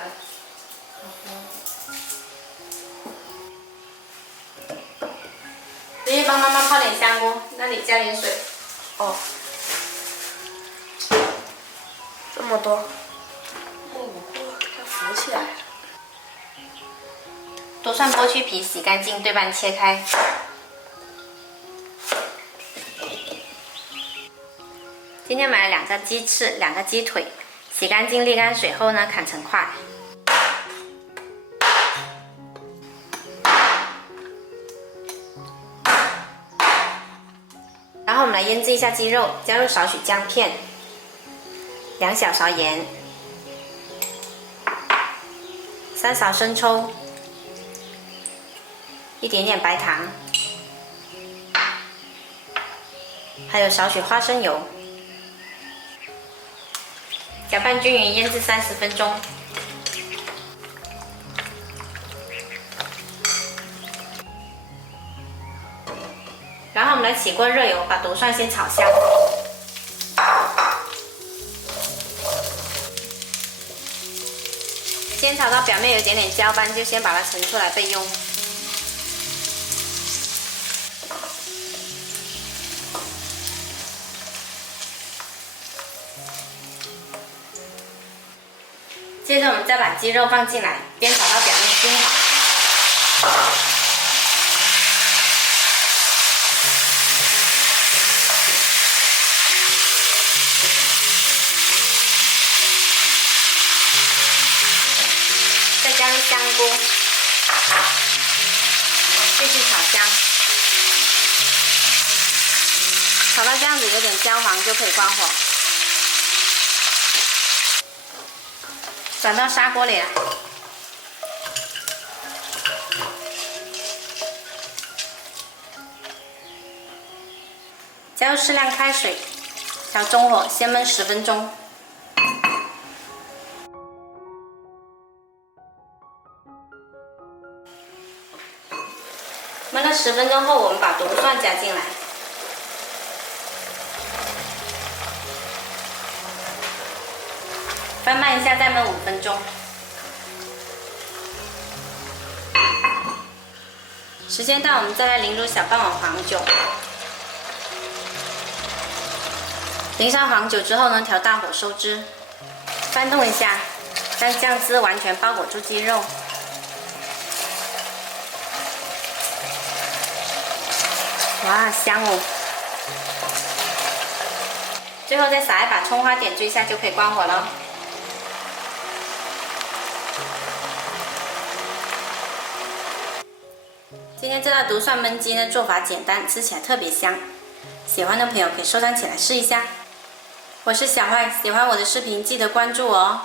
了。直接帮妈妈泡点香锅，那里加点水。哦，这么多，它浮起来。多蒜剥去皮，洗干净，对半切开。今天买了2个鸡翅，2个鸡腿，洗干净沥干水后呢，砍成块。然后我们来腌制一下鸡肉，加入少许姜片，2小勺盐，3勺生抽，一点点白糖，还有少许花生油，搅拌均匀，腌制30分钟。然后我们来起锅热油，把独蒜先炒香。先炒到表面有点焦斑，就先把它盛出来备用。接着我们再把鸡肉放进来，煸炒到表面金黄。再加入香菇，继续炒香，炒到这样子有点焦黄就可以关火。转到砂锅里来，加入适量开水，调中火，先焖10分钟。焖了10分钟后，我们把独蒜加进来。翻拌一下，再焖5分钟。时间到，我们再来淋入小半碗黄酒。淋上黄酒之后呢，调大火收汁，翻动一下，让酱汁完全包裹住鸡肉。哇，香哦！最后再撒一把葱花，点缀一下就可以关火了。今天这道独蒜焖鸡呢，做法简单，吃起来特别香。喜欢的朋友可以收藏起来试一下。我是小坏，喜欢我的视频记得关注我哦。